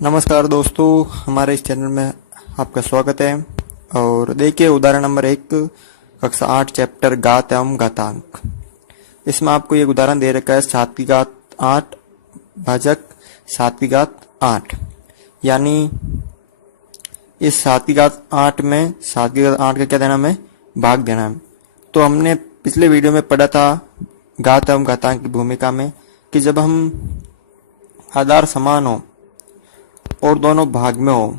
नमस्कार दोस्तों, हमारे इस चैनल में आपका स्वागत है। और देखिए उदाहरण नंबर 1, कक्षा 8 चैप्टर घात एवं घातांक। इसमें आपको एक उदाहरण दे रखा है 7 की घात 8 भाजक 7 की घात 8, यानी इस 7 की घात 8 में 7 की घात 8 का क्या देना हमें, भाग देना है। तो हमने पिछले वीडियो में पढ़ा था घात एवं घातांक की भूमिका में कि जब हम आधार समान हो और दोनों भाग में हो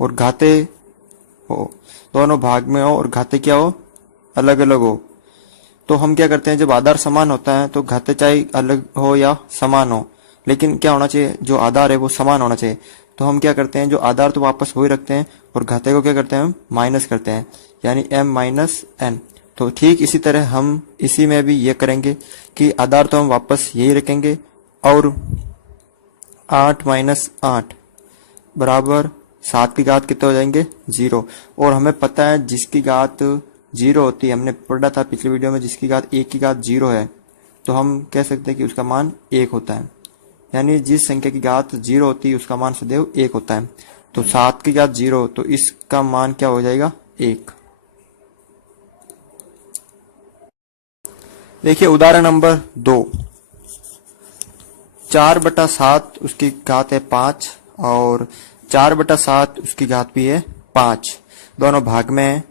और घाते हो, दोनों भाग में हो और घाते क्या हो, अलग अलग हो, तो हम क्या करते हैं, जब आधार समान होता है तो घाते चाहे अलग हो या समान हो, लेकिन क्या होना चाहिए, जो आधार है वो समान होना चाहिए। तो हम क्या करते हैं, जो आधार तो वापस वही रखते हैं और घाते को क्या करते हैं, हम माइनस करते हैं, यानी m माइनस n। तो ठीक इसी तरह हम इसी में भी ये करेंगे कि आधार तो हम वापस यही रखेंगे और 8 माइनस 8 बराबर 7 की घात कितने हो जाएंगे, 0। और हमें पता है जिसकी घात 0 होती है, हमने पढ़ा था पिछले वीडियो में, जिसकी घात 1 की घात 0 है तो हम कह सकते हैं कि उसका मान 1 होता है। यानी जिस संख्या की घात 0 होती है उसका मान सदैव 1 होता है। तो 7 की घात 0, तो इसका मान क्या हो जाएगा, 1। देखिए उदाहरण नंबर 2, 4/7 उसकी घात है 5 और 4/7 उसकी घात भी है 5, दोनों भाग में है,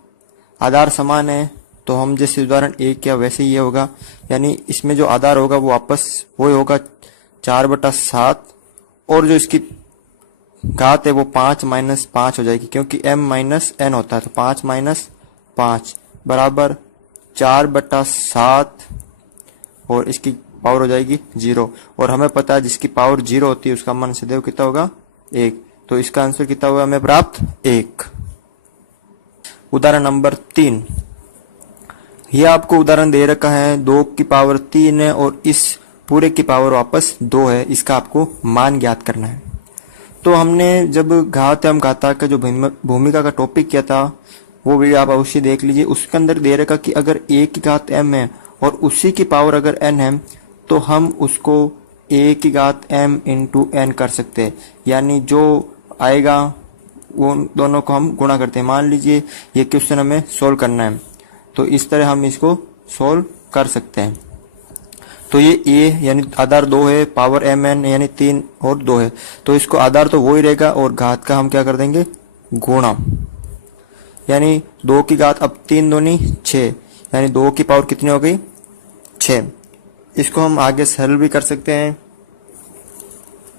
आधार समान है। तो हम जैसे उदाहरण 1 किया वैसे ही ये होगा, यानी इसमें जो आधार होगा वो वापस वही होगा 4/7 और जो इसकी घात है वो 5 माइनस 5 हो जाएगी, क्योंकि m माइनस n होता है। तो 5 माइनस 5 बराबर 4/7 और इसकी पावर हो जाएगी 0। और हमें पता है जिसकी पावर 0 होती है उसका मान सदैव कितना होगा, 1। तो इसका आंसर कितना हुआ हमें प्राप्त, 1। उदाहरण नंबर 3, यह आपको उदाहरण दे रखा है 2 की पावर 3 है और इस पूरे की पावर वापस 2 है, इसका आपको मान ज्ञात करना है। तो हमने जब घात एवं घातांक का जो भूमिका का टॉपिक किया था वो वीडियो आप अवश्य देख लीजिए। उसके अंदर दे रखा कि अगर a की घात m है और उसी की पावर अगर n है तो हम उसको a की घात m इंटू n कर सकते हैं, यानी जो आएगा वो दोनों को हम गुणा करते हैं। मान लीजिए ये क्वेश्चन हमें सोल्व करना है तो इस तरह हम इसको सोल्व कर सकते हैं। तो ये a यानी आधार 2 है, पावर mn यानी 3 और 2 है, तो इसको आधार तो वो ही रहेगा और घात का हम क्या कर देंगे, गुणा, यानी 2 की घात अब 3 दूनी 6, यानी 2 की पावर कितनी हो गई, 6। इसको हम आगे सरल भी कर सकते हैं।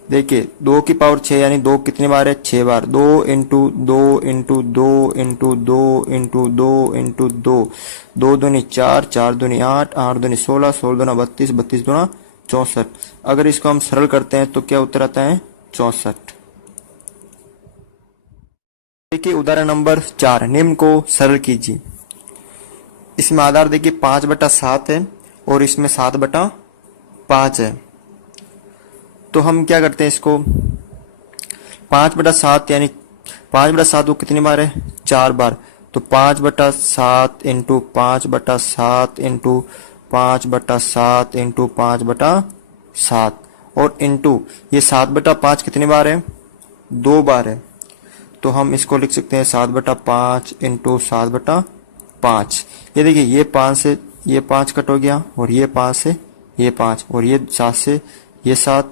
देखिए 2 की पावर 6 यानी 2 कितनी बार है, 6 बार। 2 into 2 into 2 into 2 into 2 into 2, 2 दूनी 4, 4 दूनी 8, 8 दूनी 16, 16 दूना 32, 32 दूना 64। अगर इसको हम सरल करते हैं तो क्या उत्तर आता है, 64। देखिए उदाहरण नंबर 4, निम्न को सरल कीजिए। इसमें आधार देखिए 5/7 है और इसमें 7/5 है। तो हम क्या करते हैं, इसको 5/7 यानी 5/7 वो कितनी बार है, 4 बार। तो 5/7 इंटू 5/7 इंटू 5/7 इंटू 5/7 और इंटू ये 7/5 कितनी बार है, 2 बार है। तो हम इसको लिख सकते हैं 7/5 इंटू 7/5। ये देखिए ये 5 से ये 5 कट हो गया और ये 5 से ये 5 और ये 7 से ये 7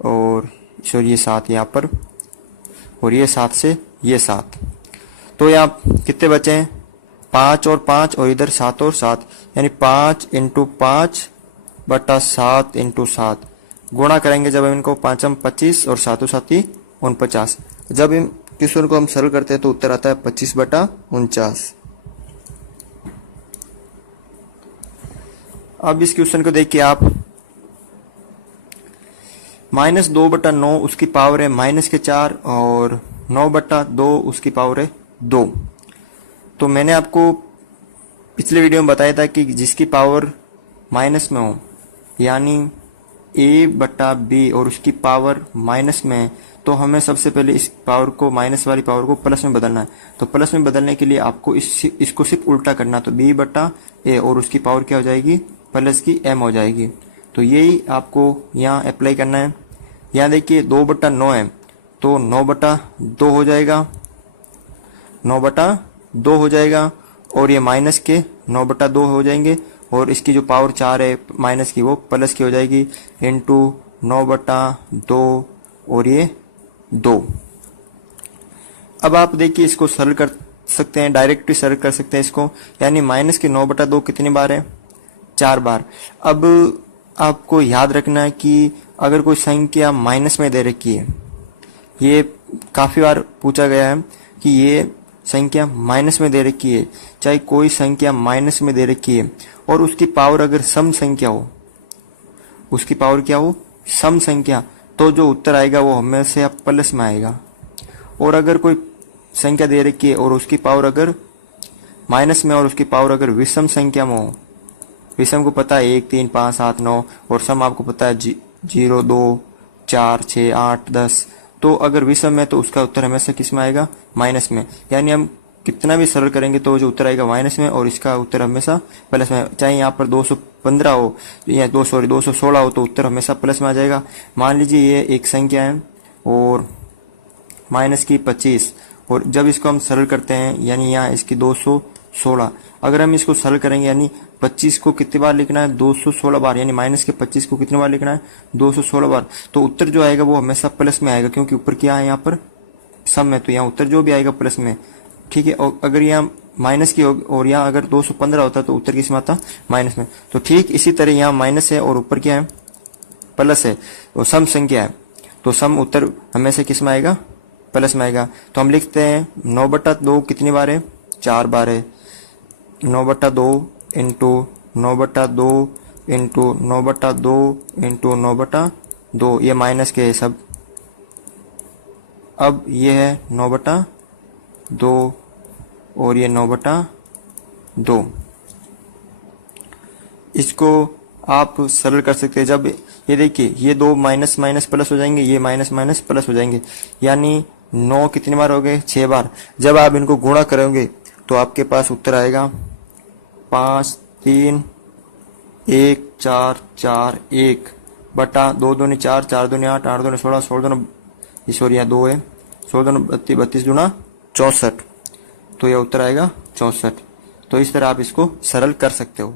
और सॉरी ये 7 यहाँ पर और ये 7 से ये 7। तो यहाँ कितने बचे हैं, 5 और 5 और इधर 7 और 7, यानी 5 इंटू 5/7 इंटू 7। गुणा करेंगे जब हम इनको, 5 25 और 7 7 49। जब इन क्वेश्चन को हम सरल करते हैं तो उत्तर आता है 25/49। अब इस क्वेश्चन को देखिए आप, -2/9 उसकी पावर है -4 और 9/2 उसकी पावर है 2। तो मैंने आपको पिछले वीडियो में बताया था कि जिसकी पावर माइनस में हो, यानी a/b और उसकी पावर माइनस में है, तो हमें सबसे पहले इस पावर को, माइनस वाली पावर को प्लस में बदलना है। तो प्लस में बदलने के लिए आपको इसको सिर्फ उल्टा करना, तो b/a और उसकी पावर क्या हो जाएगी, प्लस की m हो जाएगी। तो यही आपको यहाँ अप्लाई करना है। यहाँ देखिए 2/9 है तो 9/2 हो जाएगा, 9/2 हो जाएगा। और ये माइनस के 9/2 हो जाएंगे और इसकी जो पावर 4 है माइनस की वो प्लस की हो जाएगी, इंटू 9/2 और ये 2। अब आप देखिए इसको सरल कर सकते हैं, डायरेक्ट भी सरल कर सकते हैं इसको, यानी माइनस के 9/2 कितनी बार है, 4 बार। अब आपको याद रखना है कि अगर कोई संख्या माइनस में दे रखी है, ये काफी बार पूछा गया है कि ये संख्या माइनस में दे रखी है, चाहे कोई संख्या माइनस में दे रखी है और उसकी पावर अगर सम संख्या हो, उसकी पावर क्या हो, सम संख्या, तो जो उत्तर आएगा वो हमेशा प्लस में आएगा। और अगर कोई संख्या दे रखी है और उसकी पावर अगर माइनस में और उसकी पावर अगर विषम संख्या में हो, विषम को पता है 1 3 5 7 9 और सम आपको पता है 0 2 4 6 8 10, तो अगर विषम में तो उसका उत्तर हमेशा किस में आएगा, माइनस में। यानी हम कितना भी सरल करेंगे तो जो उत्तर आएगा माइनस में और इसका उत्तर हमेशा प्लस में। चाहे यहाँ पर 215 हो या 216 हो तो उत्तर हमेशा प्लस में आ जाएगा। मान लीजिए ये एक संख्या है और माइनस की 25, और जब इसको हम सरल करते हैं यानी यहाँ इसकी 216, अगर हम इसको सरल करेंगे यानी 25 को कितनी बार लिखना है, 216 बार, यानी माइनस के 25 को कितनी बार लिखना है, 216 बार, तो उत्तर जो आएगा वो हमेशा प्लस में आएगा, क्योंकि ऊपर क्या है यहाँ पर सम है, तो यहाँ उत्तर जो भी आएगा प्लस में। ठीक है, और अगर यहाँ माइनस की और यहाँ अगर 215 होता तो उत्तर किस में आता, माइनस में। तो ठीक इसी तरह यहाँ माइनस है और ऊपर क्या है, प्लस है, और सम संख्या है, तो सम उत्तर हमेशा किस में आएगा, प्लस में आएगा। तो हम लिखते हैं 9/2 कितनी बार है, 4 बार है, 9/2 इंटू 9/2 इंटू 9/2 इंटू 9/2, ये माइनस के है सब। अब ये है 9/2 और ये 9/2, इसको आप सरल कर सकते हैं। जब ये देखिए ये 2 माइनस माइनस प्लस हो जाएंगे, ये माइनस माइनस प्लस हो जाएंगे, यानी 9 कितनी बार हो गए, 6 बार। जब आप इनको गुणा करोगे तो आपके पास उत्तर आएगा 5 3 1 4 4 1 बटा 2 दूनी 4 4 दूनी 8 8 दूनी 16 16 दूनी सॉरी यहाँ 2 है, 16 दूनी 32 32 दूना 64, तो यह उत्तर आएगा 64। तो इस तरह आप इसको सरल कर सकते हो।